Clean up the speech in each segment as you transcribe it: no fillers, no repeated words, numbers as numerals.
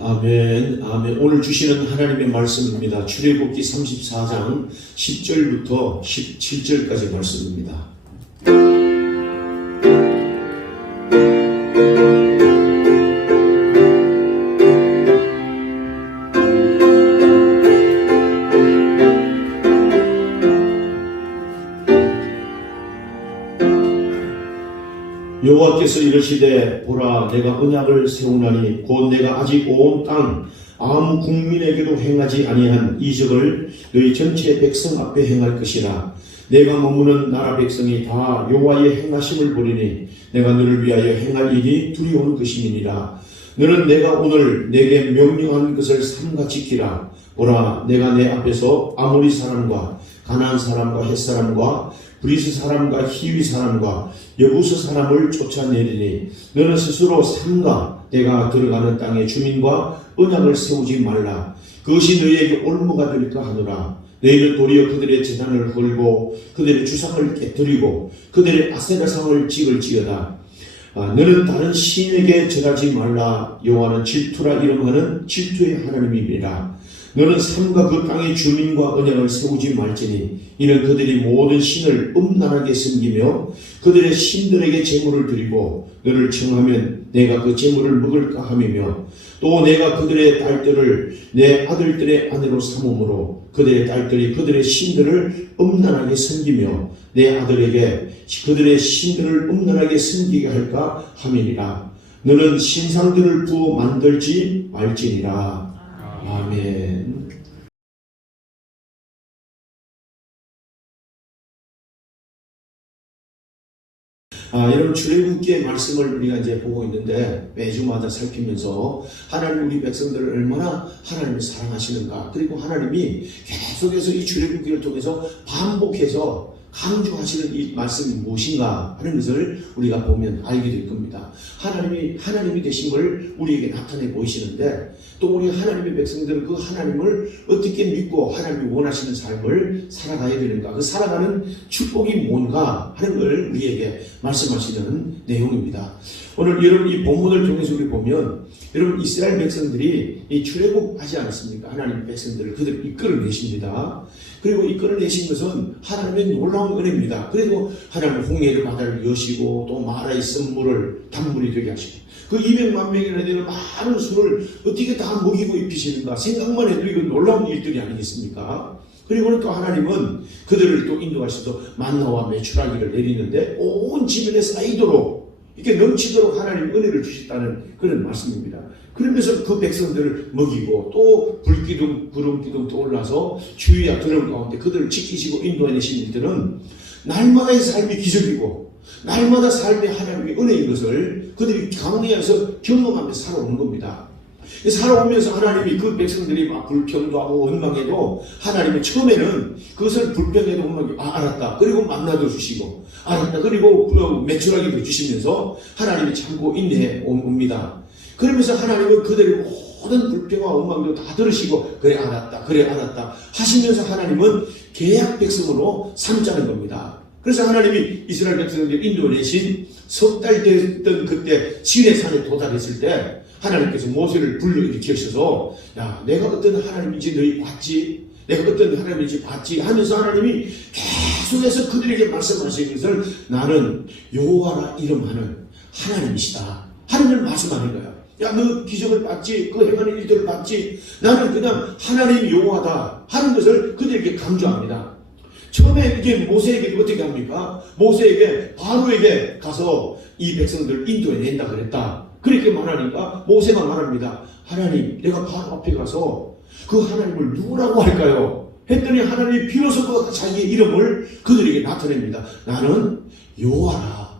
아멘, 아멘. 오늘 주시는 하나님의 말씀입니다. 출애굽기 34장 10절부터 17절까지 말씀입니다. 여호와께서 이르시되 보라 내가 언약을 세우나니 곧 내가 아직 온 땅 아무 국민에게도 행하지 아니한 이적을 너희 전체 백성 앞에 행할 것이라. 내가 머무는 나라 백성이 다 여호와의 행하심을 보리니 내가 너를 위하여 행할 일이 두려운 것임이니라. 너는 내가 오늘 내게 명령한 것을 삼가 지키라. 보라 내가 내 앞에서 아모리 사람과 가나안 사람과 헷 사람과 브리스 사람과 히위 사람과 여부스 사람을 쫓아내리니 너는 스스로 삼가 내가 들어가는 땅의 주민과 언약을 세우지 말라. 그것이 너희에게 올무가 될까 하노라. 너희는 도리어 그들의 제단을 헐고 그들의 주상을 깨뜨리고 그들의 아세라상을 찍을지어다. 너는 다른 신에게 절하지 말라. 여호와는 질투라 이름하는 질투의 하나님이니라. 너는 삼가 그 땅의 주민과 언약을 세우지 말지니 이는 그들이 모든 신을 음란하게 섬기며 그들의 신들에게 제물을 드리고 너를 청하면 내가 그 제물을 먹을까 함이며 또 내가 그들의 딸들을 내 아들들의 아내로 삼음으로 그들의 딸들이 그들의 신들을 음란하게 섬기며 내 아들에게 그들의 신들을 음란하게 섬기게 할까 함이니라. 너는 신상들을 부어 만들지 말지니라. 아멘. 여러분 출애굽기의 말씀을 우리가 이제 보고 있는데 매주마다 살피면서 하나님 우리 백성들을 얼마나 하나님을 사랑하시는가, 그리고 하나님이 계속해서 이 출애굽기를 통해서 반복해서 강조하시는 이 말씀이 무엇인가 하는 것을 우리가 보면 알게 될 겁니다. 하나님이 되신 걸 우리에게 나타내 보이시는데 또 우리 하나님의 백성들은 그 하나님을 어떻게 믿고 하나님이 원하시는 삶을 살아가야 되는가, 그 살아가는 축복이 뭔가 하는 걸 우리에게 말씀하시는 내용입니다. 오늘 여러분 이 본문을 통해서 우리 보면 여러분 이스라엘 백성들이 이 출애굽하지 않았습니까? 하나님 백성들을 그들 이끌어내십니다. 그리고 이끌어내신 것은 하나님의 놀라운 은혜입니다. 그래도 하나님은 홍해를 바다를 여시고 또 마라의 쓴물을 단물이 되게 하시고 그 200만 명이나 되는 많은 수를 어떻게 다 먹이고 입히시는가 생각만 해도 이건 놀라운 일들이 아니겠습니까? 그리고는 또 하나님은 그들을 또 인도하셔서 만나와 메추라기를 내리는데 온 지면에 쌓이도록 이렇게 넘치도록 하나님 은혜를 주셨다는 그런 말씀입니다. 그러면서 그 백성들을 먹이고 또 불기둥 구름기둥 떠올라서 주위와 두려움 가운데 그들을 지키시고 인도해내신 일들은 날마다의 삶이 기적이고 날마다 삶의 하나님의 은혜인 것을 그들이 강리에서 경험하면서 살아오는 겁니다. 살아오면서 하나님이 그 백성들이 막 불평도 하고 원망해도 하나님은 처음에는 그것을 불평해도 원망해 알았다. 그리고 만나도 주시고 알았다. 그리고 메추라기도 주시면서 하나님이 참고 인내해 옵니다. 그러면서 하나님은 그들의 모든 불평과 원망도 다 들으시고 그래 알았다 하시면서 하나님은 계약 백성으로 삼자는 겁니다. 그래서 하나님이 이스라엘 백성들을 인도내신 석 달 됐던 그때 시내산에 도달했을 때 하나님께서 모세를 불러일으키셔서 야 내가 어떤 하나님인지 너희 봤지? 내가 어떤 하나님인지 봤지? 하면서 하나님이 계속해서 그들에게 말씀하시는 것을 나는 여호와라 이름하는 하나님이시다 하나님을 말씀하는 거야. 야 너 기적을 봤지? 그 행하는 일들을 봤지? 나는 그냥 하나님 여호와다 하는 것을 그들에게 강조합니다. 처음에 이제 모세에게 어떻게 합니까? 모세에게 바로에게 가서 이 백성들을 인도해낸다 그랬다. 그렇게 말하니까 모세가 말합니다. 하나님 내가 바로 앞에 가서 그 하나님을 누구라고 할까요? 했더니 하나님이 비로소 그 자기의 이름을 그들에게 나타냅니다. 나는 여호와라.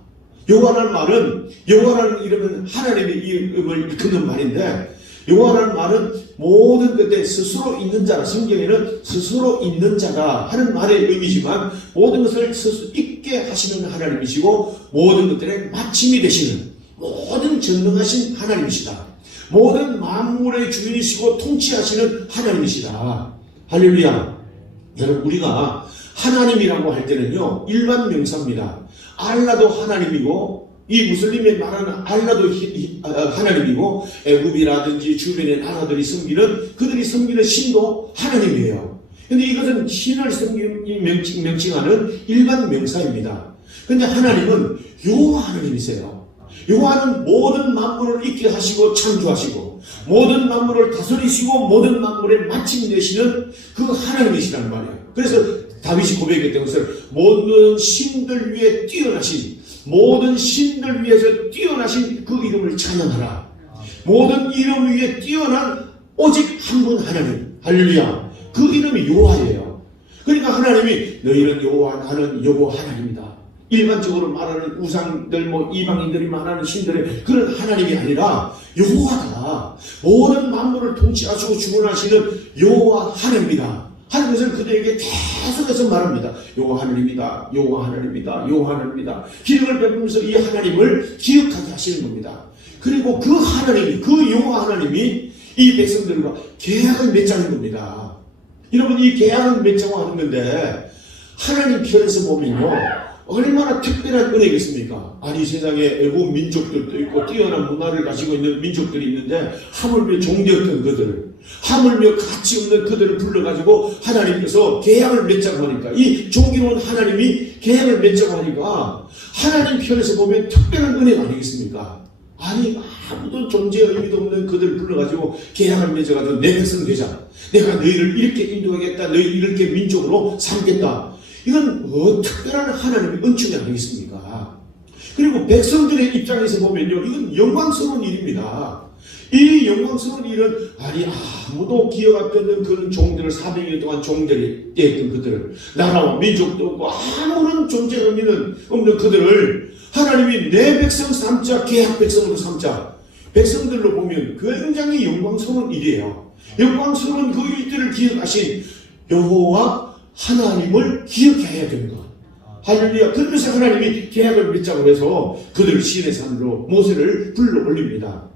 여호와라는 말은 여호와라는 이름은 하나님의 이름을 일컫는 말인데 여호와라는 말은 모든 것에 스스로 있는 자라, 성경에는 스스로 있는 자가 하는 말의 의미지만 모든 것을 스스로 있게 하시는 하나님이시고 모든 것들의 마침이 되시는 모든 전능하신 하나님이시다. 모든 만물의 주인이시고 통치하시는 하나님이시다. 할렐루야. 여러분 우리가 하나님이라고 할 때는요 일반 명사입니다. 알라도 하나님이고 이 무슬림이 말하는 알라도 하나님이고 애굽이라든지 주변의 나라들이 섬기는 그들이 섬기는 신도 하나님이에요. 근데 이것은 신을 명칭하는 일반 명사입니다. 근데 하나님은 여호와 하나님이세요. 여호와는 모든 만물을 있게 하시고 창조하시고 모든 만물을 다스리시고 모든 만물에 마침내시는 그 하나님이시란 말이에요. 그래서 다윗이 고백했던 것을 모든 신들 위에 뛰어나신 모든 신들 위에서 뛰어나신 그 이름을 찬양하라. 모든 이름 위에 뛰어난 오직 한 분 하나님. 할렐루야. 그 이름이 여호와예요. 그러니까 하나님이 너희는 여호와 나는 여호와 하나님이다. 일반적으로 말하는 우상들 이방인들이 말하는 신들의 그런 하나님이 아니라 여호와다. 모든 만물을 통치하시고 주권하시는 여호와 하나님이다 하는 것을 그들에게 계속해서 말합니다. 여호와 하나님이다. 여호와 하나님이다. 여호와 하나님이다. 기름을 베푸면서 이 하나님을 기억하게 하시는 겁니다. 그리고 그 하나님이 그 여호와 하나님이 이 백성들과 계약을 맺자는 겁니다. 여러분 이 계약을 맺자고 하는 건데 하나님 편에서 보면요 얼마나 특별한 은혜겠습니까? 아니 세상에 애국 민족들도 있고 뛰어난 문화를 가지고 있는 민족들이 있는데 하물며 종되었던 그들 하물며 가치 없는 그들을 불러가지고 하나님께서 계약을 맺자고 하니까 이 종교로운 하나님이 계약을 맺자고 하니까 하나님 편에서 보면 특별한 은혜가 아니겠습니까? 아니 아무도 존재의 의미도 없는 그들을 불러가지고 계약을 맺어가지고 내 백성 되자. 내가 너희를 이렇게 인도하겠다. 너희를 이렇게 민족으로 삼겠다. 이건 특별한 하나님의 은총이 아니겠습니까? 그리고 백성들의 입장에서 보면요 이건 영광스러운 일입니다. 이 영광스러운 일은 아니 아무도 기억 안 되는 그런 종들을 400년 동안 종들이 했던 그들을 나라와 민족도 없고 아무런 존재 의미는 없는 그들을 하나님이 내 백성 삼자 계약 백성으로 삼자 백성들로 보면 굉장히 영광스러운 일이에요. 영광스러운 그 일들을 기억하신 여호와 하나님을 기억해야 되는 것. 할렐루야. 그러면서 하나님이 계약을 맺자고 해서 그들을 시내 산으로 모세를 불러 올립니다.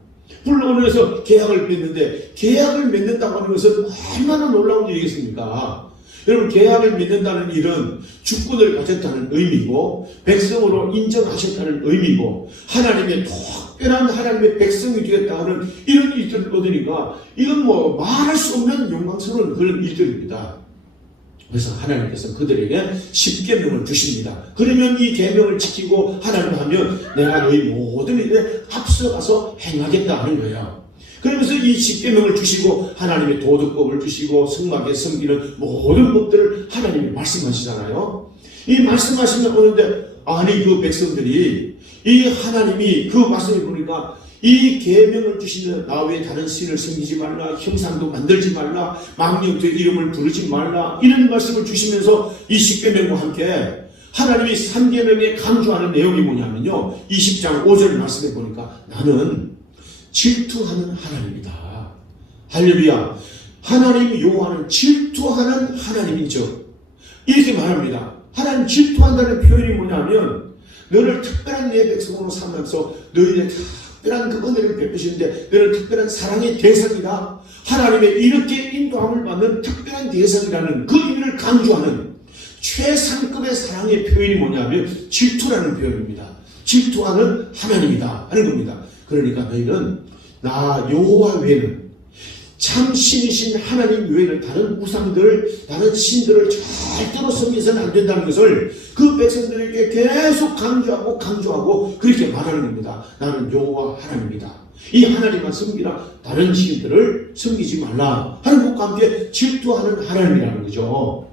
불러 올려서 계약을 맺는데 계약을 맺는다고 하는 것은 얼마나 놀라운 일이겠습니까? 여러분 계약을 맺는다는 일은 주권을 가졌다는 의미고 백성으로 인정하셨다는 의미고 하나님의 특별한 하나님의 백성이 되었다는 이런 일들을 얻으니까 이건 말할 수 없는 영광스러운 그런 일들입니다. 그래서 하나님께서 그들에게 10계명을 주십니다. 그러면 이 계명을 지키고 하나님 하면 내가 너희 모든 일에 앞서가서 행하겠다 하는 거예요. 그러면서 이 10계명을 주시고 하나님의 도덕법을 주시고 성막에 섬기는 모든 법들을 하나님이 말씀하시잖아요. 이 말씀하시면 오는데 아니 그 백성들이 이 하나님이 그 말씀을 보니까 이 계명을 주시는 나 외에 다른 신을 섬기지 말라 형상도 만들지 말라 망령된 이름을 부르지 말라 이런 말씀을 주시면서 이 10계명과 함께 하나님이 3계명에 강조하는 내용이 뭐냐면요 20장 5절 말씀해 보니까 나는 질투하는 하나님이다. 할렐루야. 하나님 여호와는 질투하는 하나님이죠. 이렇게 말합니다. 하나님 질투한다는 표현이 뭐냐면 너를 특별한 내 백성으로 삼아서 너희의 특별한 그 은혜를 베푸시는데 너는 특별한 사랑의 대상이다. 하나님의 이렇게 인도함을 받는 특별한 대상이라는 그 의미를 강조하는 최상급의 사랑의 표현이 뭐냐면 질투라는 표현입니다. 질투하는 하나님이다 하는 겁니다. 그러니까 너희는 나 여호와 외에는 참 신이신 하나님 외에는 다른 우상들, 다른 신들을 절대로 섬기서는 안 된다는 것을 그 백성들에게 계속 강조하고 그렇게 말하는 겁니다. 나는 여호와 하나님이다. 이 하나님만 섬기라. 다른 신들을 섬기지 말라. 하는 것과 함께 질투하는 하나님이라는 거죠.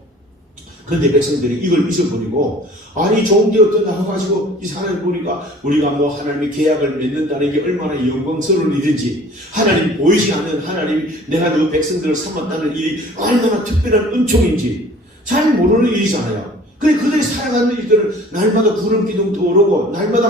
그런데 백성들이 이걸 잊어버리고 아니 종되었던 나와가지고 이 사람을 보니까 우리가 하나님의 계약을 맺는다는 게 얼마나 영광스러운 일인지 하나님 보이지 않는 하나님이 내가 그 백성들을 삼았다는 일이 얼마나 특별한 은총인지 잘 모르는 일이잖아요. 그래 그들이 살아가는 일들은 날마다 구름 기둥도 오르고 날마다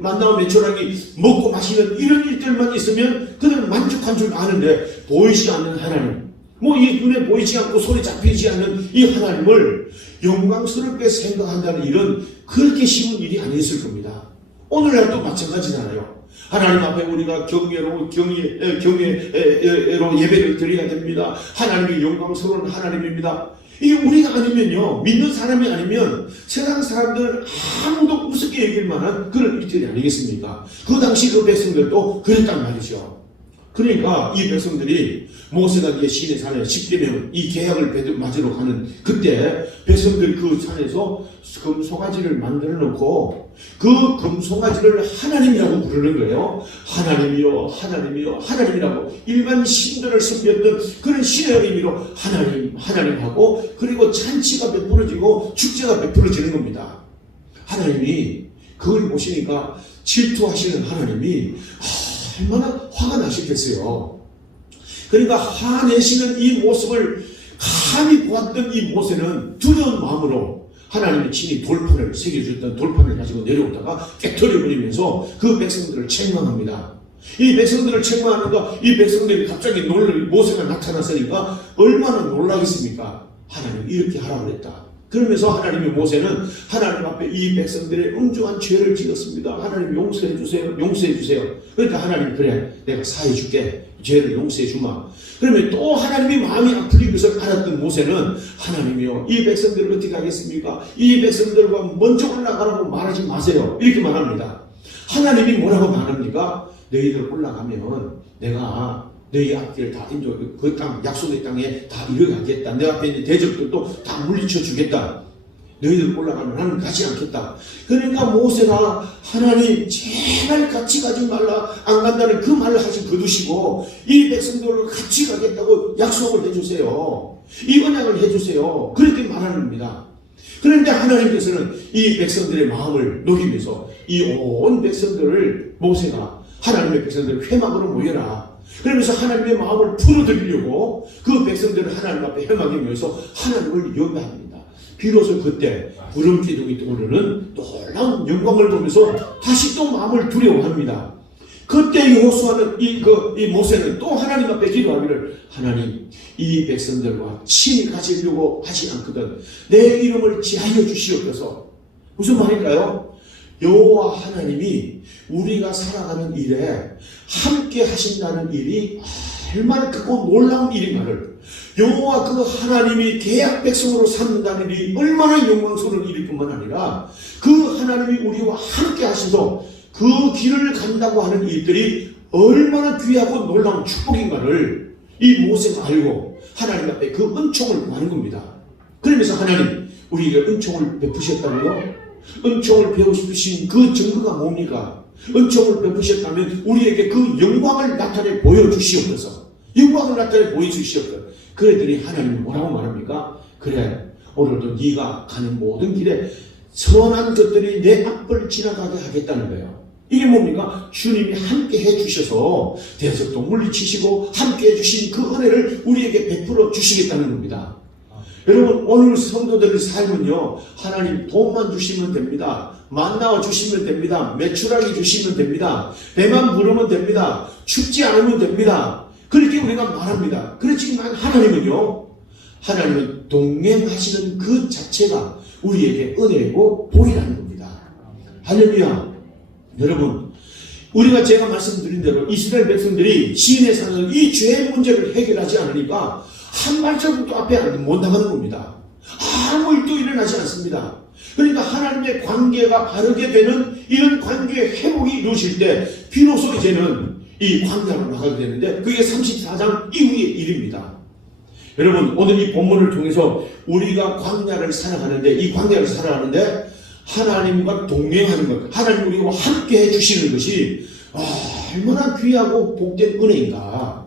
만나와 메추라기 먹고 마시는 이런 일들만 있으면 그들은 만족한 줄 아는데 보이지 않는 하나님 이 눈에 보이지 않고 손에 잡히지 않는 이 하나님을 영광스럽게 생각한다는 일은 그렇게 쉬운 일이 아니었을 겁니다. 오늘날도 마찬가지잖아요. 하나님 앞에 우리가 경외로 예배를 드려야 됩니다. 하나님이 영광스러운 하나님입니다. 이 우리가 아니면요, 믿는 사람이 아니면 세상 사람들 아무도 우습게 여길 만한 그런 일들이 아니겠습니까? 그 당시 그 백성들도 그랬단 말이죠. 그러니까 이 백성들이 모세가 이제 시내 산에 10계명 이 계약을 맞으러 가는 그때 백성들 그 산에서 금송아지를 만들어 놓고 그 금송아지를 하나님이라고 부르는 거예요. 하나님이요, 하나님이요, 하나님이라고 일반 신들을 섬겼던 그런 신의 의미로 하나님하고 그리고 잔치가 베풀어지고 축제가 베풀어지는 겁니다. 하나님이 그걸 보시니까 질투하시는 하나님이 얼마나 화가 나셨겠어요. 그러니까 화내시는 이 모습을 감히 보았던 이 모세는 두려운 마음으로 하나님이 친히 돌판을 새겨주셨던 돌판을 가지고 내려오다가 깨트려버리면서 그 백성들을 책망합니다. 이 백성들을 책망하니까 이 백성들이 갑자기 모세가 나타났으니까 얼마나 놀라겠습니까? 하나님 이렇게 하라고 그랬다. 그러면서 하나님이 모세는 하나님 앞에 이 백성들의 엄중한 죄를 지었습니다. 하나님 용서해 주세요. 용서해 주세요. 그러니까 하나님 그래 내가 사해 줄게. 죄를 용서해 주마. 그러면 또 하나님이 마음이 아플 것을 알았던 모세는 하나님이요 이 백성들을 어떻게 하겠습니까? 이 백성들과 먼저 올라가라고 말하지 마세요. 이렇게 말합니다. 하나님이 뭐라고 말합니까? 너희들 올라가면 내가 너희 앞길 다 인도 그 땅 약속의 땅에 다 이뤄가겠다. 내 앞에 있는 대적들도 다 물리쳐 주겠다. 너희들 올라가면 나는 가지 않겠다. 그러니까 모세가 하나님 제발 같이 가지 말라 안 간다는 그 말을 하시 거두시고 이 백성들을 같이 가겠다고 약속을 해주세요. 이 언약을 해주세요. 그렇게 말하는 겁니다. 그런데 하나님께서는 이 백성들의 마음을 녹이면서 이 온 백성들을 모세가 하나님의 백성들을 회막으로 모여라. 그러면서 하나님의 마음을 풀어드리려고 그 백성들을 하나님 앞에 회막에 모여서 하나님을 예배합니다. 비로소 그때 구름 기둥이 떠오르는 놀라운 영광을 보면서 다시 또 마음을 두려워합니다. 그때 여호수아는 이 모세는 또 하나님 앞에 기도하기를 하나님 이 백성들과 친히 가지려고 하지 않거든 내 이름을 지하여 주시옵소서. 무슨 말일까요? 여호와 하나님이 우리가 살아가는 일에 함께 하신다는 일이 얼마나 크고 놀라운 일인가를 여호와 그 하나님이 계약 백성으로 삼는다는 일이 얼마나 영광스러운 일일 뿐만 아니라 그 하나님이 우리와 함께 하셔서 그 길을 간다고 하는 일들이 얼마나 귀하고 놀라운 축복인가를 이 모세가 알고 하나님 앞에 그 은총을 구하는 겁니다. 그러면서 하나님 우리에게 은총을 베푸셨다고요? 은총을 베푸신 그 증거가 뭡니까? 은총을 베푸셨다면 우리에게 그 영광을 나타내 보여주시옵소서. 영광을 나타내 보여주시옵소서. 그랬더니 하나님이 뭐라고 말합니까? 그래 오늘도 네가 가는 모든 길에 선한 것들이 내 앞을 지나가게 하겠다는 거예요. 이게 뭡니까? 주님이 함께 해주셔서 대적도 물리치시고 함께 해주신 그 은혜를 우리에게 베풀어 주시겠다는 겁니다. 여러분 오늘 성도들의 삶은요 하나님 돈만 주시면 됩니다. 만나와 주시면 됩니다. 매출하게 주시면 됩니다. 배만 부르면 됩니다. 춥지 않으면 됩니다. 그렇게 우리가 말합니다. 그렇지만 하나님은요 하나님은 동행하시는 그 자체가 우리에게 은혜고 복이라는 겁니다. 할렐루야. 여러분 우리가 제가 말씀드린 대로 이스라엘 백성들이 시내 산에서 이 죄의 문제를 해결하지 않으니까 한 발자국도 앞에 못 나가는 겁니다. 아무 일도 일어나지 않습니다. 그러니까 하나님의 관계가 바르게 되는 이런 관계의 회복이 이루어질 때 비로소 이제는 이 광야로 나가게 되는데 그게 34장 이후의 일입니다. 여러분 오늘 이 본문을 통해서 우리가 광야를 살아가는데 이 광야를 살아가는데 하나님과 동행하는 것 하나님 우리와 함께 해주시는 것이 얼마나 귀하고 복된 은혜인가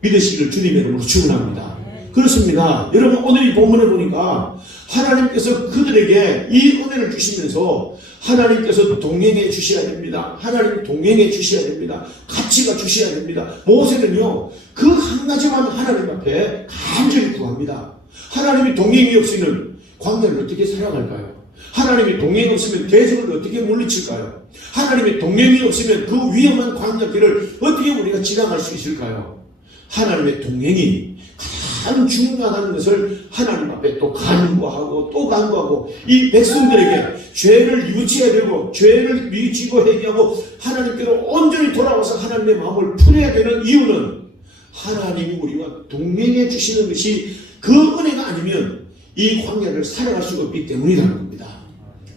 믿으시기를 주님의 이름으로 축원합니다. 그렇습니다. 여러분 오늘 이 본문을 보니까 하나님께서 그들에게 이 은혜를 주시면서 하나님께서 동행해 주셔야 됩니다. 하나님 동행해 주셔야 됩니다. 같이 가 주셔야 됩니다. 모세는요 그 한 가지만 하나님 앞에 간절히 구합니다. 하나님이 동행이 없이는 광야를 어떻게 살아갈까요? 하나님이 동행이 없으면 대적을 어떻게 물리칠까요? 하나님의 동행이 없으면 그 위험한 광야길을 어떻게 우리가 지나갈 수 있을까요? 하나님의 동행이 참 중요하다는 것을 하나님 앞에 또 간구하고 또 간구하고 이 백성들에게 죄를 뉘우쳐야 되고 죄를 뉘우치고 회개하고 하나님께로 온전히 돌아와서 하나님의 마음을 풀어야 되는 이유는 하나님이 우리와 동행해 주시는 것이 그 은혜가 아니면 이 광야를 살아갈 수가 없기 때문이라는 겁니다.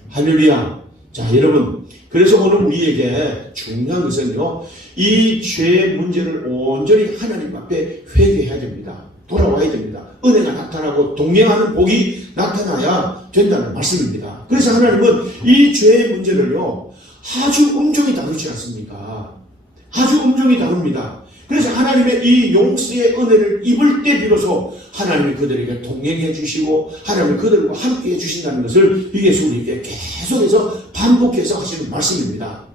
할렐루야. 자, 여러분, 그래서 오늘 우리에게 중요한 것은요, 이 죄의 문제를 온전히 하나님 앞에 회개해야 됩니다. 돌아와야 됩니다. 은혜가 나타나고 동행하는 복이 나타나야 된다는 말씀입니다. 그래서 하나님은 이 죄의 문제를요, 아주 엄중히 다루지 않습니까? 아주 엄중히 다룹니다. 그래서 하나님의 이 용서의 은혜를 입을 때 비로소 하나님이 그들에게 동행해 주시고 하나님이 그들과 함께 해 주신다는 것을 위에서 우리에게 계속해서 반복해서 하시는 말씀입니다.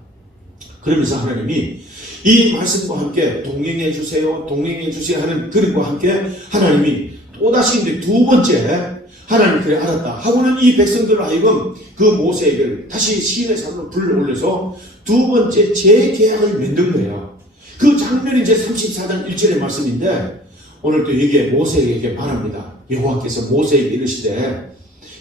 그러면서 하나님이 이 말씀과 함께 동행해 주세요, 동행해 주세요 하는 그림과 함께 하나님이 또다시 이제 두 번째 하나님 그래 알았다 하고는 이 백성들을 하여금 그 모세에게 다시 시인의 산으로 불러올려서 두 번째 재계약을 만든 거예요. 그 장면이 이제 34장 1절의 말씀인데 오늘 또 여기에 모세에게 말합니다. 여호와께서 모세에게 이르시되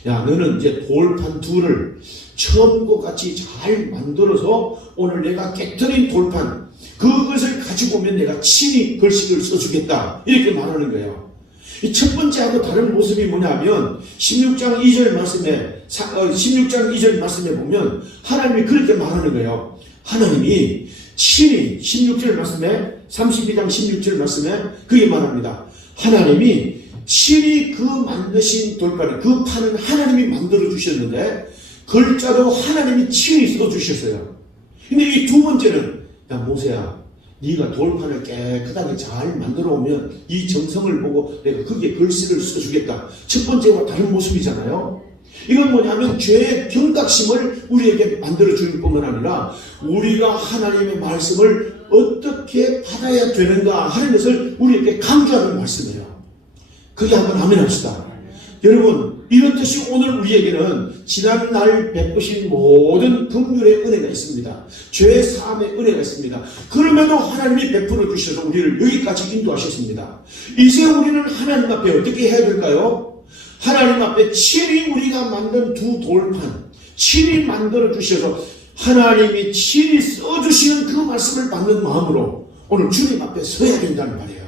야 너는 이제 돌판 둘을 처음과 같이 잘 만들어서 오늘 내가 깨트린 돌판 그것을 가지고 오면 내가 친히 글씨를 써주겠다 이렇게 말하는 거예요. 이 첫 번째하고 다른 모습이 뭐냐면 16장 2절 말씀에 16장 2절 말씀에 보면 하나님이 그렇게 말하는 거예요. 하나님이 친히 16절 말씀에 32장 16절 말씀에 그게 말합니다. 하나님이 친히 그 만드신 돌판을 그 판은 하나님이 만들어 주셨는데 글자도 하나님이 친히 써 주셨어요. 근데 이 두 번째는 야 모세야 네가 돌판을 깨끗하게 잘 만들어 오면 이 정성을 보고 내가 거기에 글씨를 써주겠다. 첫 번째와 다른 모습이잖아요. 이건 뭐냐면 죄의 경각심을 우리에게 만들어주는 뿐만 아니라 우리가 하나님의 말씀을 어떻게 받아야 되는가 하는 것을 우리에게 강조하는 말씀이에요. 그게 한번 아멘 합시다. 여러분 이렇듯이 오늘 우리에게는 지난날 베푸신 모든 긍휼의 은혜가 있습니다. 죄의 사함의 은혜가 있습니다. 그럼에도 하나님이 베풀어 주셔서 우리를 여기까지 인도하셨습니다. 이제 우리는 하나님 앞에 어떻게 해야 될까요? 하나님 앞에 친히 우리가 만든 두 돌판 친히 만들어 주셔서 하나님이 친히 써주시는 그 말씀을 받는 마음으로 오늘 주님 앞에 서야 된다는 말이에요.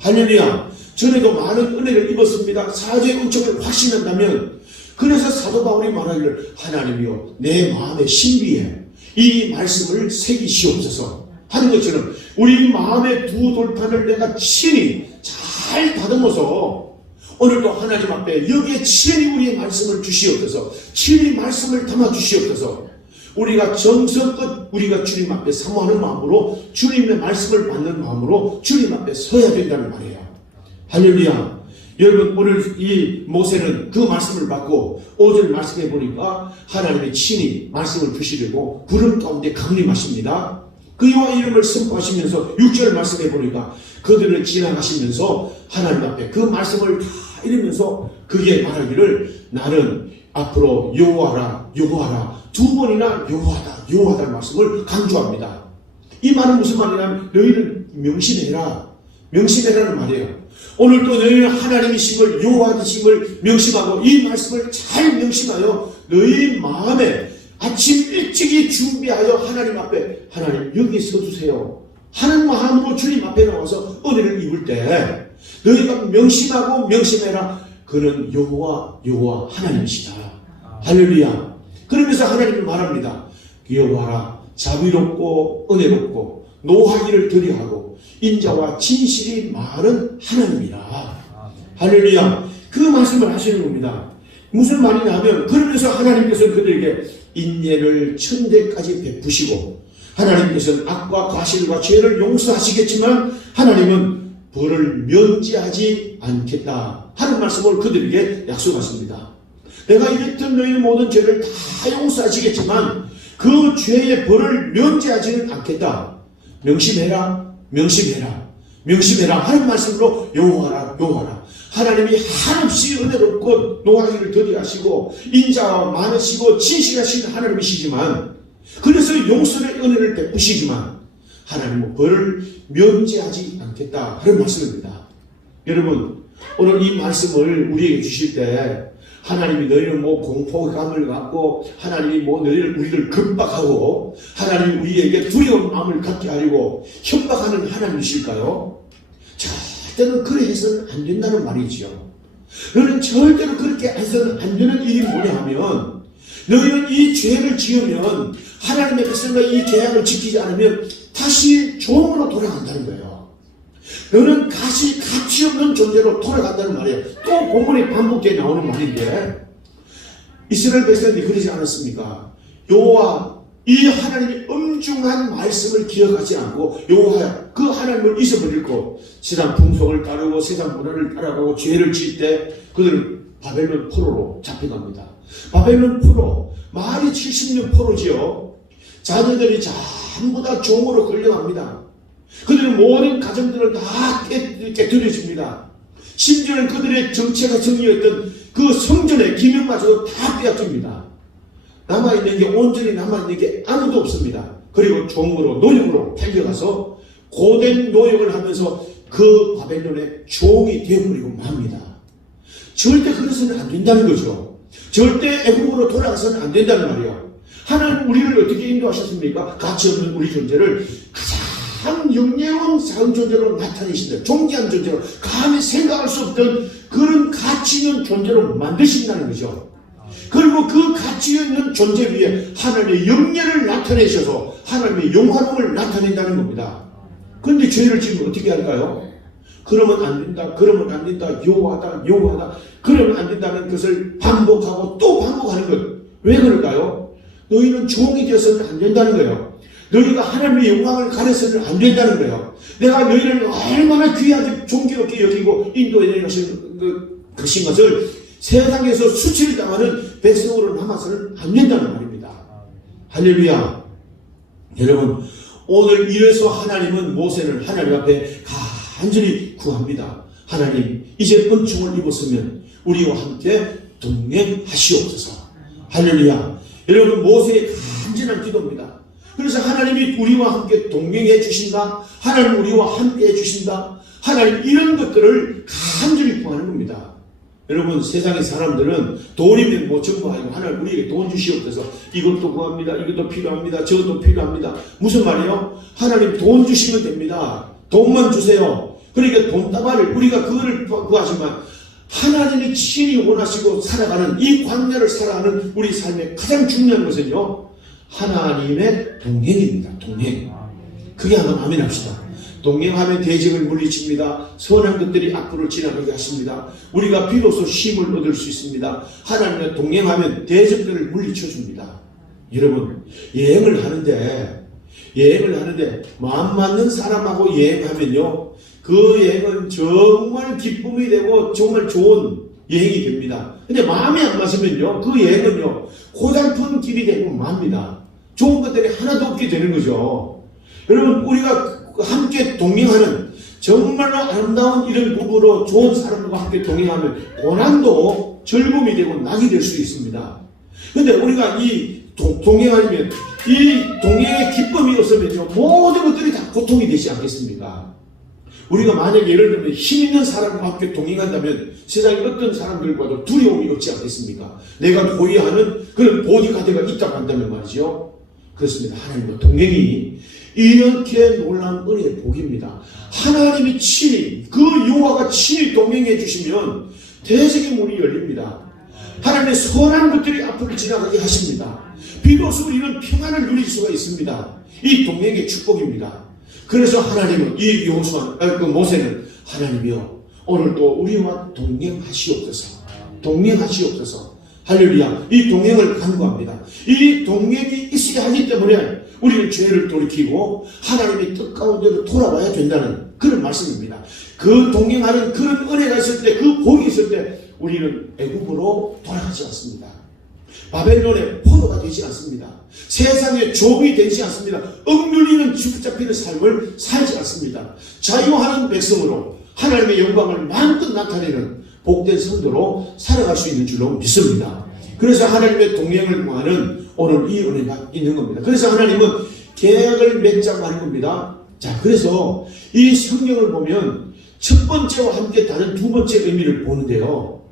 할렐루야. 전에도 많은 은혜를 입었습니다. 사죄의 은총을 확신한다면 그래서 사도 바울이 말하기를 하나님이여 내 마음의 신비에 이 말씀을 새기시옵소서 하는 것처럼 우리 마음의 두 돌판을 내가 친히 잘 다듬어서 오늘도 하나님 앞에 여기에 친히 우리의 말씀을 주시옵소서 친히 말씀을 담아 주시옵소서 우리가 정성껏 우리가 주님 앞에 사모하는 마음으로 주님의 말씀을 받는 마음으로 주님 앞에 서야 된다는 말이에요. 할렐루야. 여러분 오늘 이 모세는 그 말씀을 받고 5절 말씀해 보니까 하나님이 친히 말씀을 주시려고 구름 가운데 강림하십니다. 그와 이름을 선포하시면서 6절 말씀해 보니까 그들을 지나가시면서 하나님 앞에 그 말씀을 다 이러면서 그게 말하기를 나는 앞으로 여호와라 여호와라 두 번이나 여호와다 여호와다는 말씀을 강조합니다. 이 말은 무슨 말이냐면 너희는 명심해라 명심해라는 말이에요. 오늘도 너희는 하나님이심을 여호와이심을 명심하고 이 말씀을 잘 명심하여 너희 마음에 아침 일찍이 준비하여 하나님 앞에 하나님 여기 서주세요 하는 마음으로 주님 앞에 나와서 은혜를 입을 때 너희가 명심하고 명심해라 그는 여호와 여호와 하나님이시다. 할렐루야. 그러면서 하나님은 말합니다. 여호와라 자비롭고 은혜롭고 노하기를 더디하고 인자와 진실이 많은 하나님이라. 할렐루야. 그 말씀을 하시는 겁니다. 무슨 말이냐면 그러면서 하나님께서는 그들에게 인내를 천대까지 베푸시고 하나님께서는 악과 과실과 죄를 용서하시겠지만 하나님은 벌을 면제하지 않겠다 하는 말씀을 그들에게 약속하십니다. 내가 이랬던 너희의 모든 죄를 다 용서하시겠지만 그 죄의 벌을 면제하지는 않겠다. 명심해라 명심해라 명심해라 하는 말씀으로 여호와라 여호와라. 하나님이 한없이 은혜롭고 노하기를 더디하시고 인자와 많으시고 진실하신 하나님이시지만 그래서 용서의 은혜를 베푸시지만 하나님은 벌을 면제하지 않겠다 하는 말씀입니다. 여러분 오늘 이 말씀을 우리에게 주실 때 하나님이 너희는 뭐 공포감을 갖고 하나님이 뭐 너희를 우리를 급박하고 하나님이 우리에게 두려운 마음을 갖게 하려고 협박하는 하나님이실까요? 절대로 그래 해서는 안 된다는 말이지요. 너는 절대로 그렇게 해서는 안 되는 일이 뭐냐 하면 너희는 이 죄를 지으면 하나님의 백성과 이 계약을 지키지 않으면 다시 종으로 돌아간다는 거예요. 너는 가치 없는 존재로 돌아간다는 말이에요. 또 본문에 반복되어 나오는 말인데 이스라엘 백성들이 그러지 않았습니까? 여호와 이 하나님의 엄중한 말씀을 기억하지 않고 여호와 그 하나님을 잊어버리고 세상 풍속을 따르고 세상 문화를 따라가고 죄를 지을 때 그들은 바벨론 포로로 잡혀갑니다. 바벨론 포로 말이 70년 포로지요. 자녀들이 전부 다 종으로 끌려갑니다. 그들은 모든 가정들을 다 깨뜨려집니다. 심지어는 그들의 정체가 정리했던 그 성전의 기명마저도 다 빼앗깁니다. 남아있는 게 온전히 남아있는 게 아무도 없습니다. 그리고 종으로 노역으로 팔려가서 고된 노역을 하면서 그 바벨론의 종이 되어버리고 맙니다. 절대 그래서는 안 된다는 거죠. 절대 애국으로 돌아가서는 안 된다는 말이에요. 하나님 우리를 어떻게 인도하셨습니까? 가치없는 우리 존재를 가장 영예로운 작은 존재로 나타내신다. 존귀한 존재로 감히 생각할 수 없던 그런 가치 있는 존재로 만드신다는 거죠. 그리고 그 가치 있는 존재 위에 하나님의 영예를 나타내셔서 하나님의 영화로움을 나타낸다는 겁니다. 그런데 죄를 지으면 어떻게 할까요? 그러면 안 된다, 그러면 안 된다, 요하다, 그러면 안 된다는 것을 반복하고 또 반복하는 것. 왜 그럴까요? 너희는 종이 되어서는 안 된다는 거예요. 너희가 하나님의 영광을 가려서는 안 된다는 거예요. 내가 너희를 얼마나 귀하게 존귀롭게 여기고 인도해 내신 것인 것을 세상에서 수치를 당하는 백성으로 남아서는 안 된다는 말입니다. 할렐루야. 여러분, 오늘 이래서 하나님은 모세를 하나님 앞에 간절히 구합니다. 하나님, 이제 은총을 입었으면 우리와 함께 동행하시옵소서. 할렐루야. 여러분, 모세의 간절한 기도입니다. 그래서 하나님이 우리와 함께 동행해 주신다. 하나님 우리와 함께 해 주신다. 하나님 이런 것들을 간절히 구하는 겁니다. 여러분, 세상의 사람들은 돈이면 뭐 전부 아니고 하나님 우리에게 돈 주시옵소서. 이것도 구합니다. 이것도 필요합니다. 저것도 필요합니다. 무슨 말이에요? 하나님 돈 주시면 됩니다. 돈만 주세요. 그러니까 돈다발을 우리가 그거를 구하지만 하나님이 친히 원하시고 살아가는 이 광야를 살아가는 우리 삶의 가장 중요한 것은요, 하나님의 동행입니다. 동행. 그게 한번 아멘 합시다. 동행하면 대적을 물리칩니다. 선한 것들이 앞으로 지나가게 하십니다. 우리가 비로소 쉼을 얻을 수 있습니다. 하나님과 동행하면 대적들을 물리쳐줍니다. 여러분, 여행을 하는데 마음 맞는 사람하고 여행하면요, 그 여행은 정말 기쁨이 되고 정말 좋은 여행이 됩니다. 근데 마음이 안 맞으면요, 그 여행은요 고달픈 길이 되고 맙니다. 좋은 것들이 하나도 없게 되는 거죠. 여러분, 우리가 함께 동행하는 정말로 아름다운 이런 부부로 좋은 사람과 함께 동행하면 고난도 즐거움이 되고 낙이 될 수 있습니다. 근데 우리가 이 동행하면 이 동행의 기쁨이 없으면요, 모든 것들이 다 고통이 되지 않겠습니까? 우리가 만약에 예를 들면 힘 있는 사람과 함께 동행한다면 세상에 어떤 사람들과도 두려움이 없지 않겠습니까? 내가 보유하는 그런 보디가드가 있다고 한다면 말이죠. 그렇습니다. 하나님과 동행이 이렇게 놀라운 은혜의 복입니다. 하나님이 친히, 그 여호와가 친히 동행해 주시면 대적의 문이 열립니다. 하나님의 선한 것들이 앞으로 지나가게 하십니다. 비로소 우리는 평안을 누릴 수가 있습니다. 이 동행의 축복입니다. 그래서 하나님은 이 모세는 하나님이여 오늘 또 우리와 동행하시옵소서. 동행하시옵소서. 할렐루야. 이 동행을 간구합니다. 이 동행이 있어야 하기 때문에 우리는 죄를 돌이키고 하나님의 뜻 가운데로 돌아와야 된다는 그런 말씀입니다. 그 동행하는 그런 은혜가 있을 때, 그 복이 있을 때 우리는 애국으로 돌아가지 않습니다. 바벨론의 포로가 되지 않습니다. 세상의 종이 되지 않습니다. 억눌리는 죽잡히는 삶을 살지 않습니다. 자유하는 백성으로 하나님의 영광을 마음껏 나타내는 복된 성도로 살아갈 수 있는 줄로 믿습니다. 그래서 하나님의 동행을 구하는 오늘 이 은혜가 있는 겁니다. 그래서 하나님은 계약을 맺자고 하는 겁니다. 자, 그래서 이 성경을 보면 첫 번째와 함께 다른 두 번째 의미를 보는데요.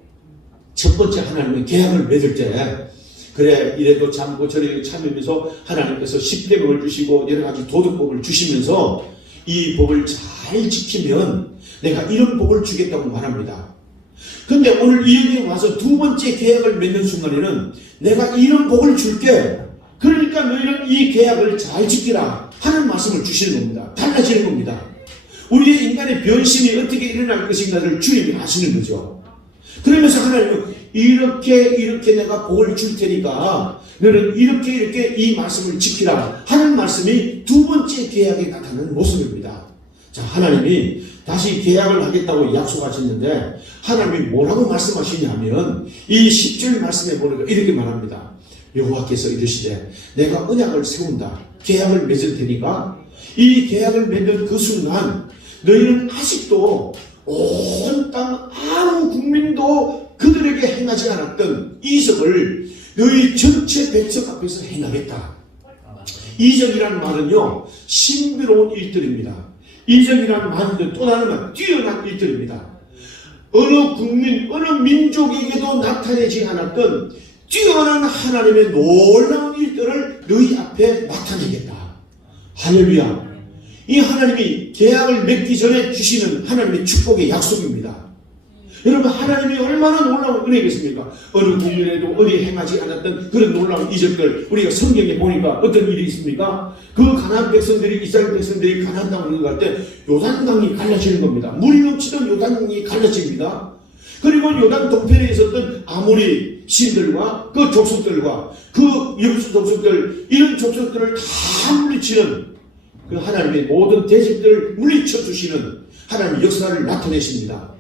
첫 번째, 하나님은 계약을 맺을 때 그래 이래도 참고 저래도 참으면서 하나님께서 십계명을 주시고 여러 가지 도덕법을 주시면서 이 법을 잘 지키면 내가 이런 복을 주겠다고 말합니다. 근데 오늘 이 여기에 와서 두 번째 계약을 맺는 순간에는 내가 이런 복을 줄게. 그러니까 너희는 이 계약을 잘 지키라 하는 말씀을 주시는 겁니다. 달라지는 겁니다. 우리의 인간의 변심이 어떻게 일어날 것인가를 주님이 아시는 거죠. 그러면서 하나님은 이렇게 내가 복을 줄 테니까 너는 이렇게 이 말씀을 지키라 하는 말씀이 두 번째 계약에 나타나는 모습입니다. 자, 하나님이 다시 계약을 하겠다고 약속하셨는데 하나님이 뭐라고 말씀하시냐면 이 10절 말씀에 보니까 이렇게 말합니다. 여호와께서 이르시되 내가 언약을 세운다. 계약을 맺을 테니까 이 계약을 맺는 그 순간 너희는 아직도 온 땅 아무 국민도 그들에게 행하지 않았던 이적을 너희 전체 백성 앞에서 행하겠다. 이적이라는 말은요, 신비로운 일들입니다. 이적이라는 말은 또 다른 말, 뛰어난 일들입니다. 어느 국민, 어느 민족에게도 나타내지 않았던 뛰어난 하나님의 놀라운 일들을 너희 앞에 나타내겠다. 할렐루야. 이 하나님이 계약을 맺기 전에 주시는 하나님의 축복의 약속입니다. 여러분, 하나님이 얼마나 놀라운 은혜겠습니까? 어느 국민에도 어디 행하지 않았던 그런 놀라운 이적들, 우리가 성경에 보니까 어떤 일이 있습니까? 그 가나안 백성들이, 이스라엘 백성들이 가나안 땅을 들어갈 때 요단강이 갈라지는 겁니다. 물이 넘치던 요단강이 갈라집니다. 그리고 요단 동편에 있었던 아모리 신들과 그 족속들과 그 여부수 족속들, 이런 족속들을 다 물리치는 그 하나님의 모든 대적들을 물리쳐 주시는 하나님의 역사를 나타내십니다.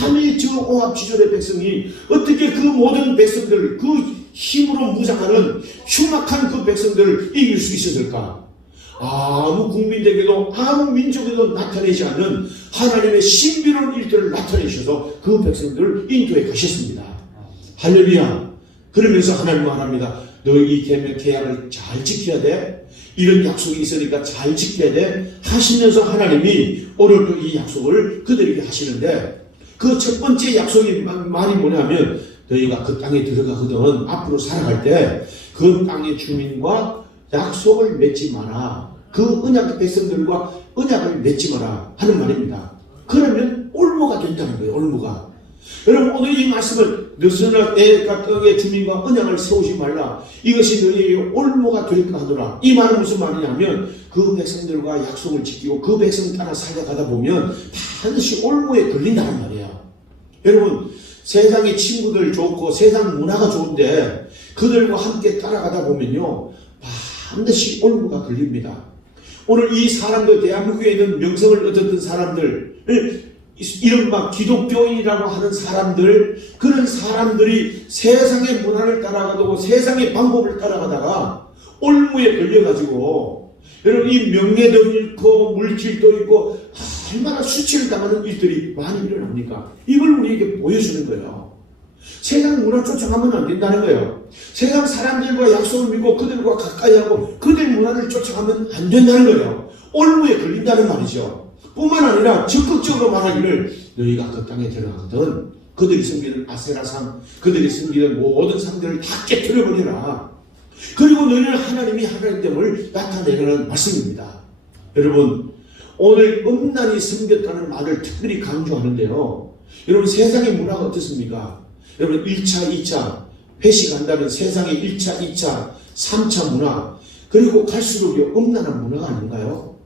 감히 저 오합지졸의 백성이 어떻게 그 모든 백성들, 그 힘으로 무장하는 흉악한 그 백성들을 이길 수 있었을까? 아무 국민에게도 아무 민족에도 나타내지 않는 하나님의 신비로운 일들을 나타내셔서 그 백성들을 인도해 가셨습니다. 할렐루야. 그러면서 하나님 말합니다. 너희 이 계약을 잘 지켜야 돼. 이런 약속이 있으니까 잘 지켜야 돼. 하시면서 하나님이 오늘도 이 약속을 그들에게 하시는데 그 첫 번째 약속이 말이 뭐냐면 너희가 그 땅에 들어가거든 앞으로 살아갈 때 그 땅의 주민과 약속을 맺지 마라. 그 언약 백성들과 언약을 맺지 마라 하는 말입니다. 그러면 올무가 된다는 거예요. 올무가. 여러분, 오늘 이 말씀을 너희는 내 땅의 주민과 언약을 세우지 말라. 이것이 너희에게 올무가 될까 하더라. 이 말은 무슨 말이냐면 그 백성들과 약속을 지키고 그 백성 따라 살아가다 보면 반드시 올무에 걸린다는 말이에요. 여러분, 세상의 친구들 좋고 세상 문화가 좋은데 그들과 함께 따라가다 보면요 반드시 올무가 걸립니다. 오늘 이 사람들, 대한민국에 있는 명성을 얻었던 사람들, 이른바 기독교인이라고 하는 사람들, 그런 사람들이 세상의 문화를 따라가고 세상의 방법을 따라가다가 올무에 걸려가지고 여러분 이 명예도 잃고 물질도 잃고 얼마나 수치를 당하는 일들이 많이 일어납니까? 이걸 우리에게 보여주는 거예요. 세상 문화 쫓아가면 안 된다는 거예요. 세상 사람들과 약속을 믿고 그들과 가까이 하고 그들 문화를 쫓아가면 안 된다는 거예요. 올무에 걸린다는 말이죠. 뿐만 아니라 적극적으로 말하기를 너희가 그 땅에 들어가거든 그들이 섬기는 아세라상, 그들이 섬기는 모든 상들을 다 깨트려버려라. 그리고 너희는 하나님이 하나님됨을 나타내라는 말씀입니다. 여러분, 오늘 음란히 섬겼다는 말을 특별히 강조하는데요. 여러분, 세상의 문화가 어떻습니까? 여러분, 1차, 2차, 회식한다는 세상의 1차, 2차, 3차 문화, 그리고 갈수록 음란한 문화가 아닌가요?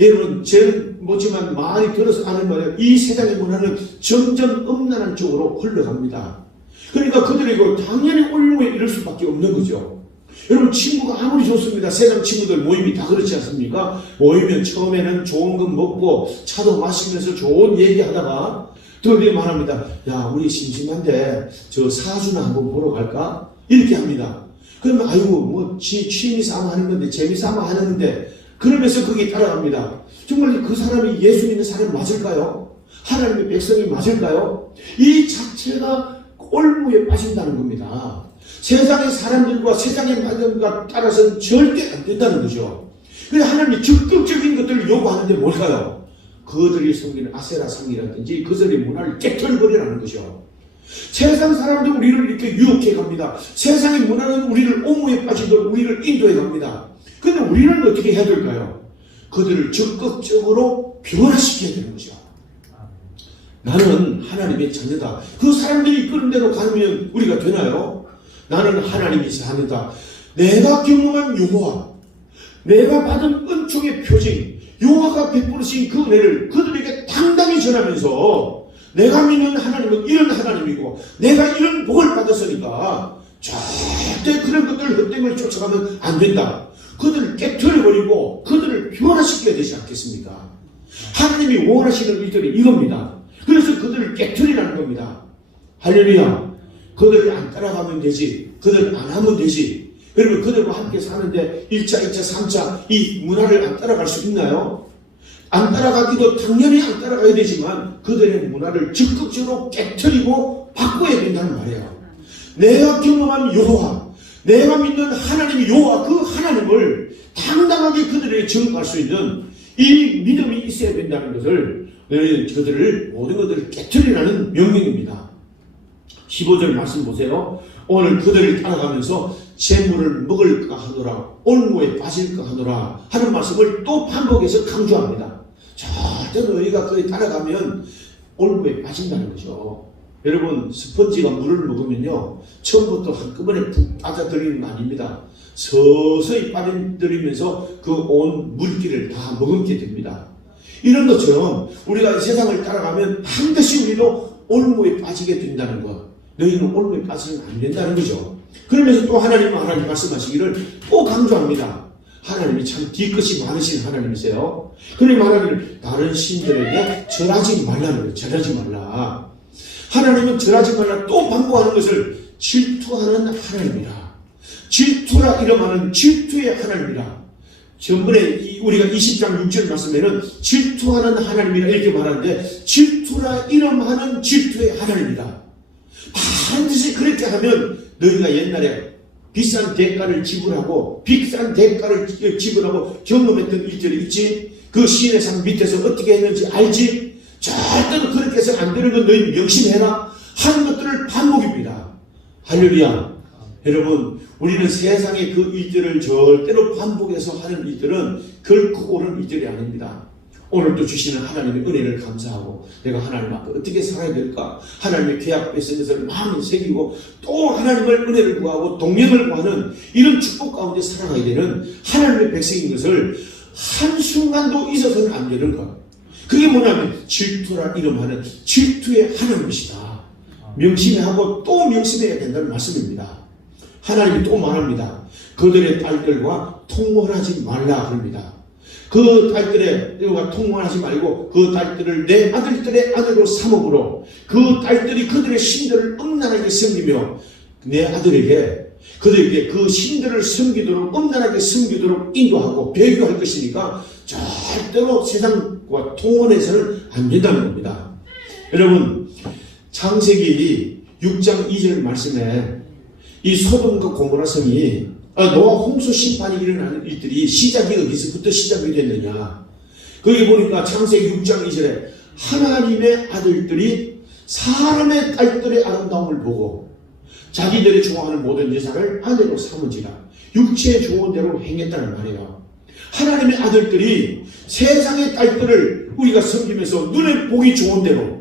여러분, 저는 뭐지만 많이 들어서 아는 말이에요. 이 세상의 문화는 점점 음란한 쪽으로 흘러갑니다. 그러니까 그들에게 당연히 올무에 이를 수밖에 없는 거죠. 여러분, 친구가 아무리 좋습니다. 세상 친구들 모임이 다 그렇지 않습니까? 모이면 처음에는 좋은 거 먹고 차도 마시면서 좋은 얘기 하다가 드디어 말합니다. 야, 우리 심심한데 저 사주나 한번 보러 갈까? 이렇게 합니다. 그러면 아이고 뭐 취미 삼아 하는 건데 재미 삼아 하는 건데 그러면서 거기 따라갑니다. 정말 그 사람이 예수 믿는 사람 맞을까요? 하나님의 백성이 맞을까요? 이 자체가 올무에 빠진다는 겁니다. 세상의 사람들과 세상의 말들과 따라서는 절대 안 된다는 거죠. 그래서 하나님이 적극적인 것들을 요구하는데 뭘까요? 그들이 섬기는 아세라 상이라든지 그들의 문화를 깨트려버리라는 것이요. 세상 사람들 우리를 이렇게 유혹해 갑니다. 세상의 문화는 우리를 오무에 빠지도록 우리를 인도해 갑니다. 그런데 우리는 어떻게 해야 될까요? 그들을 적극적으로 변화시켜야 되는 거죠. 나는 하나님의 자녀다. 그 사람들이 이끄는 대로 가면 우리가 되나요? 나는 하나님의 자녀다. 내가 경험한 여호와, 내가 받은 은총의 표징, 여호와가 베푸신 그 은혜를 그들에게 당당히 전하면서 내가 믿는 하나님은 이런 하나님이고 내가 이런 복을 받았으니까 절대 그런 것들 헛됨을 쫓아가면 안 된다. 그들을 깨트려버리고 그들을 변화시켜야 되지 않겠습니까? 하나님이 원하시는 일들이 이겁니다. 그래서 그들을 깨트리라는 겁니다. 할렐루야. 그들을 안 따라가면 되지. 그들을 안 하면 되지. 여러분 그들과 함께 사는데 1차, 2차, 3차 이 문화를 안 따라갈 수 있나요? 안 따라가기도 당연히 안 따라가야 되지만 그들의 문화를 적극적으로 깨트리고 바꿔야 된다는 말이에요. 내가 경험한 여호와, 내가 믿는 하나님이 여호와, 그 하나님을 당당하게 그들에게 증거할 수 있는 이 믿음이 있어야 된다는 것을 그들을 모든 것들을 깨트리라는 명령입니다. 15절 말씀 보세요. 오늘 그들을 따라가면서 재물을 먹을까 하노라, 올무에 빠질까 하노라 하는 말씀을 또 반복해서 강조합니다. 절대 너희가 그에 따라가면 올무에 빠진다는 거죠. 여러분 스펀지가 물을 먹으면요 처음부터 한꺼번에 푹 빠져들이는 거 아닙니다. 서서히 빠져들이면서 그 온 물기를 다 머금게 됩니다. 이런 것처럼 우리가 세상을 따라가면 반드시 우리도 올무에 빠지게 된다는 것. 너희는 올무에 빠지면 안 된다는 거죠. 그러면서 또 하나님 말씀하시기를 또 강조합니다. 하나님이 참 뒤끝이 많으신 하나님이세요. 그러니 말하기를 다른 신들에게 절하지 말라는 거예요. 절하지 말라. 하나님은 절하지 말라 또 반복하는 것을 질투하는 하나님이라. 질투라 이름하는 질투의 하나님이라. 전번에 우리가 20장 6절 말씀에는 질투하는 하나님이라 이렇게 말하는데 질투라 이름하는 질투의 하나님이다. 반드시 그렇게 하면 너희가 옛날에 비싼 대가를 지불하고 경험했던 일들이 있지. 그 시인의 산 밑에서 어떻게 했는지 알지. 절대로 그렇게 해서 안 되는 건 너희 명심해라 하는 것들을 반복입니다. 할렐루야. 여러분 우리는 세상의 그 일들을 절대로 반복해서 하는 일들은 결코 옳은 일들이 아닙니다. 오늘도 주시는 하나님의 은혜를 감사하고 내가 하나님 앞에 어떻게 살아야 될까? 하나님의 계약 맺은 것을 마음에 새기고 또 하나님의 은혜를 구하고 동행을 구하는 이런 축복 가운데 살아가야 되는 하나님의 백성인 것을 한순간도 잊어서는 안 되는 것. 그게 뭐냐면 질투라 이름하는 질투의 하나님이시다. 명심하고 또 명심해야 된다는 말씀입니다. 하나님이 또 말합니다. 그들의 딸들과 통혼하지 말라 그럽니다. 그 딸들의 통혼하지 말고 그 딸들을 내 아들들의 아들로 삼음으로 그 딸들이 그들의 신들을 음란하게 섬기며 내 아들에게 그들에게 그 신들을 섬기도록 음란하게 섬기도록 인도하고 배교할 것이니까 절대로 세상과 통혼해서는 안 된다는 겁니다. 여러분 창세기 6장 2절 말씀에 이 소돔과 고모라 성이 노아 홍수 심판이 일어나는 일들이 시작이 어디서부터 시작이 됐느냐. 거기 보니까 창세기 6장 2절에 하나님의 아들들이 사람의 딸들의 아름다움을 보고 자기들이 좋아하는 모든 여자를 아내로 삼은지라. 육체의 좋은 대로 행했다는 말이에요. 하나님의 아들들이 세상의 딸들을 우리가 섬기면서 눈에 보기 좋은 대로.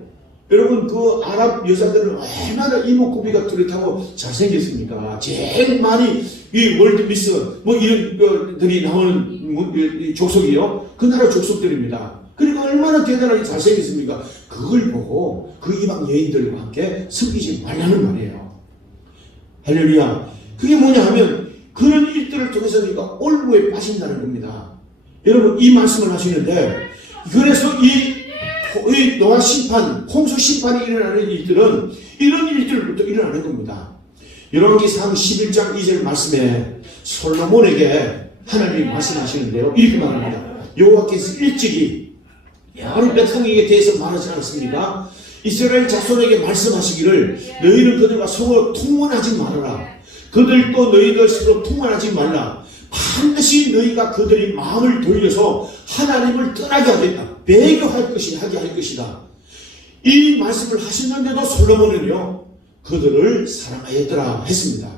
여러분 그 아랍 여자들은 얼마나 이목구비가 뚜렷하고 잘생겼습니까? 제일 많이 이 월드미스 뭐 이런 것들이 나오는 족속이요. 그 나라 족속들입니다. 그러니까 얼마나 대단하게 잘생겼습니까? 그걸 보고 그 이방 여인들과 함께 섬기지 말라는 말이에요. 할렐루야. 그게 뭐냐 하면 그런 일들을 통해서 우리가 올무에 빠진다는 겁니다. 여러분 이 말씀을 하시는데 그래서 이 노아 심판, 홍수 심판이 일어나는 일들은 이런 일들부터 일어나는 겁니다. 열왕기상 11장 2절 말씀에 솔로몬에게 하나님이 말씀하시는데요. 이렇게 말합니다. 여호와께서 일찍이 여러 백성에게 대해서 말하지 않았습니까? 이스라엘 자손에게 말씀하시기를 너희는 그들과 서로 통혼하지 말아라. 그들도 너희들 서로 통혼하지 말라. 반드시 너희가 그들의 마음을 돌려서 하나님을 떠나게 하겠다. 배교할 것이 하게 할 것이다. 이 말씀을 하셨는데도 솔로몬은요 그들을 사랑하였더라 했습니다.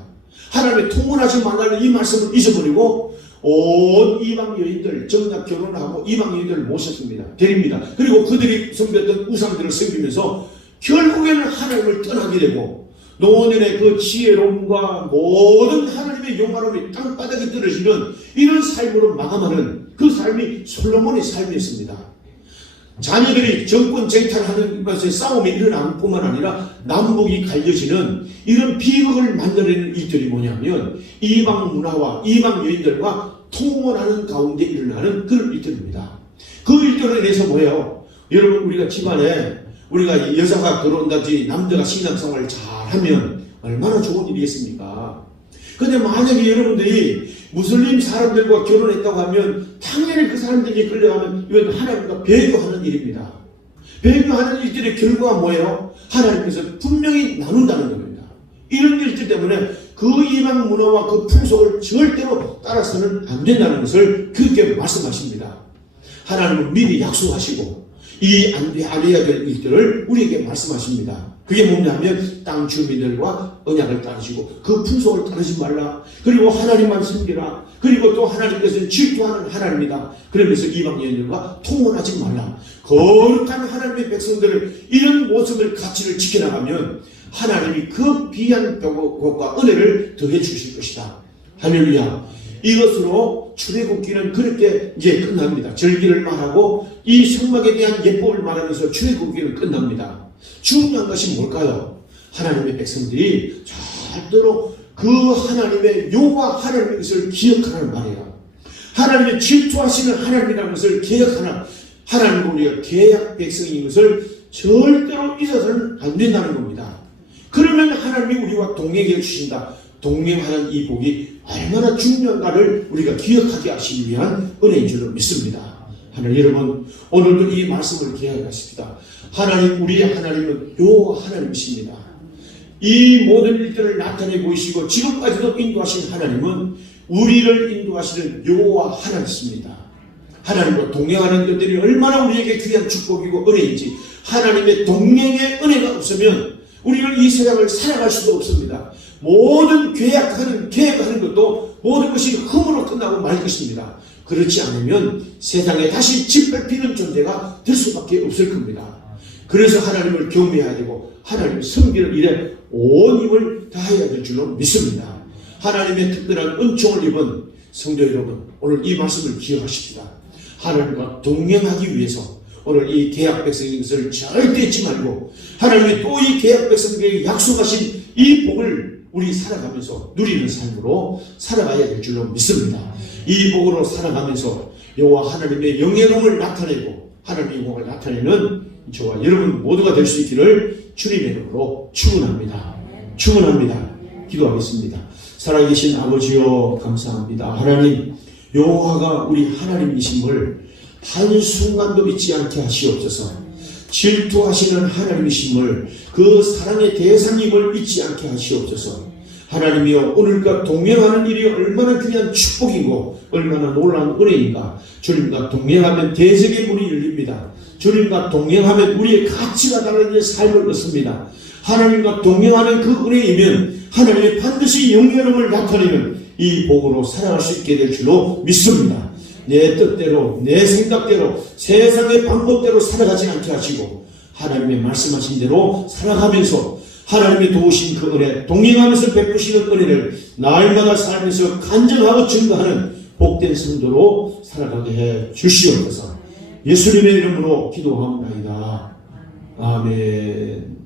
하나님의 통혼하지 말라는 이 말씀을 잊어버리고 온 이방 여인들 정작 결혼하고 이방 여인들을 모셨습니다. 데립니다. 그리고 그들이 섬겼던 우상들을 섬기면서 결국에는 하나님을 떠나게 되고 노년의 그 지혜로움과 모든 하나님의 영화로움이 땅바닥에 떨어지는 이런 삶으로 마감하는 그 삶이 솔로몬의 삶이었습니다. 자녀들이 정권 쟁탈하는 것에 싸움이 일어나는 뿐만 아니라 남북이 갈려지는 이런 비극을 만들어내는 일들이 뭐냐면 이방 문화와 이방 여인들과 통혼하는 가운데 일어나는 그런 일들입니다. 그 일들에 대해서 뭐예요? 여러분 우리가 집안에 우리가 여자가 들어온다든지 남자가 신앙생활을 잘하면 얼마나 좋은 일이겠습니까? 근데 만약에 여러분들이 무슬림 사람들과 결혼했다고 하면 당연히 그 사람들이 끌려가면 이건 하나님과 배교하는 일입니다. 배교하는 일들의 결과가 뭐예요? 하나님께서 분명히 나눈다는 겁니다. 이런 일들 때문에 그 이방 문화와 그 풍속을 절대로 따라서는 안 된다는 것을 그렇게 말씀하십니다. 하나님은 미리 약속하시고 이 안 해야 될 일들을 우리에게 말씀하십니다. 그게 뭐냐면 땅 주민들과 언약을 따르시고 그 풍속을 따르지 말라. 그리고 하나님만 섬기라. 그리고 또 하나님께서는 질투하는 하나님이다. 그러면서 이방 여인들과 통혼하지 말라. 거룩한 하나님의 백성들을 이런 모습을 가치를 지켜나가면 하나님이 그 귀한 복과 은혜를 더해 주실 것이다. 할렐루야. 이것으로 출애굽기는 그렇게 이제 끝납니다. 절기를 말하고 이 성막에 대한 예법을 말하면서 출애굽기는 끝납니다. 중요한 것이 뭘까요? 하나님의 백성들이 절대로 그 하나님의 여호와 하나님의 것을 기억하는 말이에요. 하나님의 질투하시는 하나님이라는 것을 기억하는 하나님과 우리가 계약 백성인 것을 절대로 잊어서는 안 된다는 겁니다. 그러면 하나님이 우리와 동행해 주신다. 동행하는 이 복이 얼마나 중요한가를 우리가 기억하게 하시기 위한 은혜인 줄로 믿습니다. 하나님 여러분 오늘도 이 말씀을 기억하십시다. 하나님 우리의 하나님은 여호와 하나님이십니다. 이 모든 일들을 나타내 보이시고 지금까지도 인도하신 하나님은 우리를 인도하시는 여호와 하나님이십니다. 하나님과 동행하는 것들이 얼마나 우리에게 귀한 축복이고 은혜인지 하나님의 동행의 은혜가 없으면 우리는 이 세상을 살아갈 수도 없습니다. 모든 계획하는 것도 모든 것이 흠으로 끝나고 말 것입니다. 그렇지 않으면 세상에 다시 짓밟히는 존재가 될 수밖에 없을 겁니다. 그래서 하나님을 경배해야 되고 하나님을 섬기는 일에 온 힘을 다해야 될 줄로 믿습니다. 하나님의 특별한 은총을 입은 성도 여러분 오늘 이 말씀을 기억하십시다. 하나님과 동행하기 위해서 오늘 이 계약 백성인 것을 절대 잊지 말고 하나님이 또 이 계약 백성에게 약속하신 이 복을 우리 살아가면서 누리는 삶으로 살아가야 될 줄로 믿습니다. 이 복으로 살아가면서 여호와 하나님의 영예로움을 나타내고 하나님의 영광을 나타내는 저와 여러분 모두가 될 수 있기를 주님의 이름으로 축원합니다. 축원합니다. 기도하겠습니다. 살아계신 아버지여 감사합니다. 하나님 여호와가 우리 하나님이심을 한순간도 잊지 않게 하시옵소서. 질투하시는 하나님이심을 그 사랑의 대상임을 잊지 않게 하시옵소서. 하나님이여 오늘과 동행하는 일이 얼마나 귀한 축복이고 얼마나 놀라운 은혜인가. 주님과 동행하면 대적의 문이 열립니다. 주님과 동행하면 우리의 가치가 달라지는 삶을 얻습니다. 하나님과 동행하는 그 은혜이면 하나님이 반드시 영예로움을 나타내는 이 복으로 살아갈 수 있게 될 줄로 믿습니다. 내 뜻대로 내 생각대로 세상의 방법대로 살아가지 않게 하시고 하나님의 말씀하신 대로 살아가면서 하나님의 도우신 그 은혜 동행하면서 베푸시는 은혜를 날마다 살면서 간증하고 증거하는 복된 성도로 살아가게 해 주시옵소서. 예수님의 이름으로 기도합니다. 아멘.